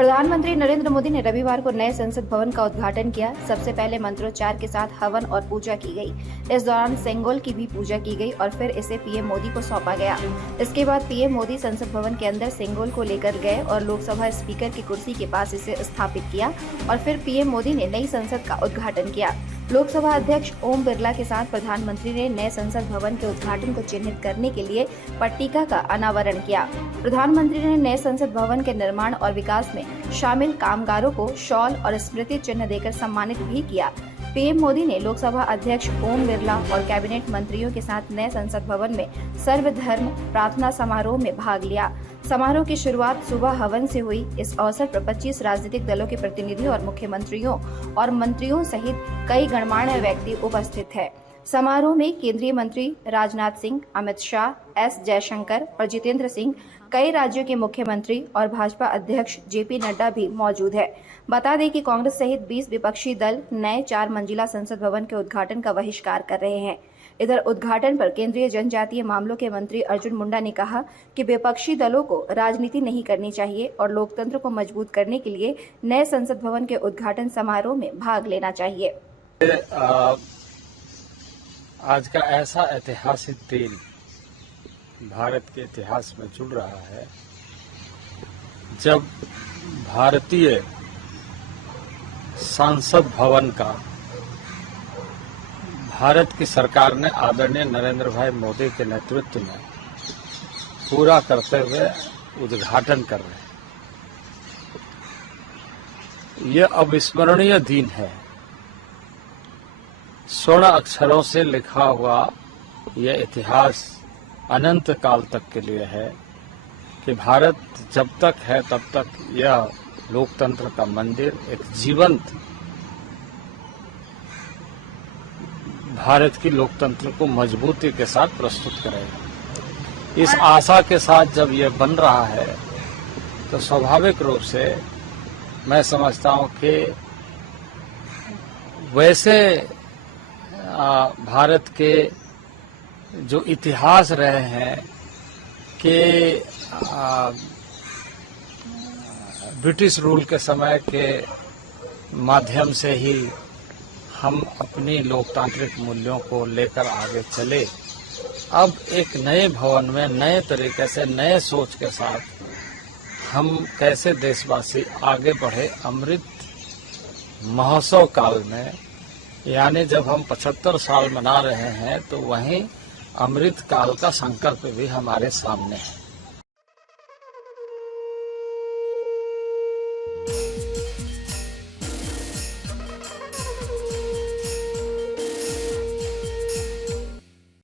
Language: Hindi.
प्रधानमंत्री नरेंद्र मोदी ने रविवार को नए संसद भवन का उद्घाटन किया। सबसे पहले मंत्रोच्चार के साथ हवन और पूजा की गई। इस दौरान सेंगोल की भी पूजा की गई और फिर इसे पीएम मोदी को सौंपा गया। इसके बाद पीएम मोदी संसद भवन के अंदर सेंगोल को लेकर गए और लोकसभा स्पीकर की कुर्सी के पास इसे स्थापित किया और फिर पीएम मोदी ने नई संसद का उद्घाटन किया। लोकसभा अध्यक्ष ओम बिरला के साथ प्रधानमंत्री ने नए संसद भवन के उद्घाटन को चिन्हित करने के लिए पट्टिका का अनावरण किया। प्रधानमंत्री ने नए संसद भवन के निर्माण और विकास में शामिल कामगारों को शॉल और स्मृति चिन्ह देकर सम्मानित भी किया। पीएम मोदी ने लोकसभा अध्यक्ष ओम बिरला और कैबिनेट मंत्रियों के साथ नए संसद भवन में सर्वधर्म प्रार्थना समारोह में भाग लिया। समारोह की शुरुआत सुबह हवन से हुई। इस अवसर पर 25 राजनीतिक दलों के प्रतिनिधि और मुख्यमंत्रियों और मंत्रियों सहित कई गणमान्य व्यक्ति उपस्थित हैं। समारोह में केंद्रीय मंत्री राजनाथ सिंह, अमित शाह, एस जयशंकर और जितेंद्र सिंह, कई राज्यों के मुख्यमंत्री और भाजपा अध्यक्ष जेपी नड्डा भी मौजूद है। बता दें कि कांग्रेस सहित 20 विपक्षी दल नए 4 मंजिला संसद भवन के उद्घाटन का बहिष्कार कर रहे हैं। इधर उद्घाटन पर केंद्रीय जनजातीय मामलों के मंत्री अर्जुन मुंडा ने कहा कि विपक्षी दलों को राजनीति नहीं करनी चाहिए और लोकतंत्र को मजबूत करने के लिए नए संसद भवन के उद्घाटन समारोह में भाग लेना चाहिए। आज का ऐसा ऐतिहासिक दिन भारत के इतिहास में जुड़ रहा है जब भारतीय संसद भवन का भारत की सरकार ने आदरणीय नरेंद्र भाई मोदी के नेतृत्व में पूरा करते हुए उद्घाटन कर रहे हैं। यह अविस्मरणीय दिन है। स्वर्ण अक्षरों से लिखा हुआ यह इतिहास अनंत काल तक के लिए है कि भारत जब तक है तब तक यह लोकतंत्र का मंदिर एक जीवंत भारत की लोकतंत्र को मजबूती के साथ प्रस्तुत करेगा। इस आशा के साथ जब यह बन रहा है तो स्वाभाविक रूप से मैं समझता हूं कि वैसे भारत के जो इतिहास रहे हैं कि ब्रिटिश रूल के समय के माध्यम से ही हम अपनी लोकतांत्रिक मूल्यों को लेकर आगे चले। अब एक नए भवन में नए तरीके से नए सोच के साथ हम कैसे देशवासी आगे बढ़े अमृत महोत्सव काल में, यानी जब हम 75 साल मना रहे हैं तो वहीं अमृत काल का संकल्प भी हमारे सामने है।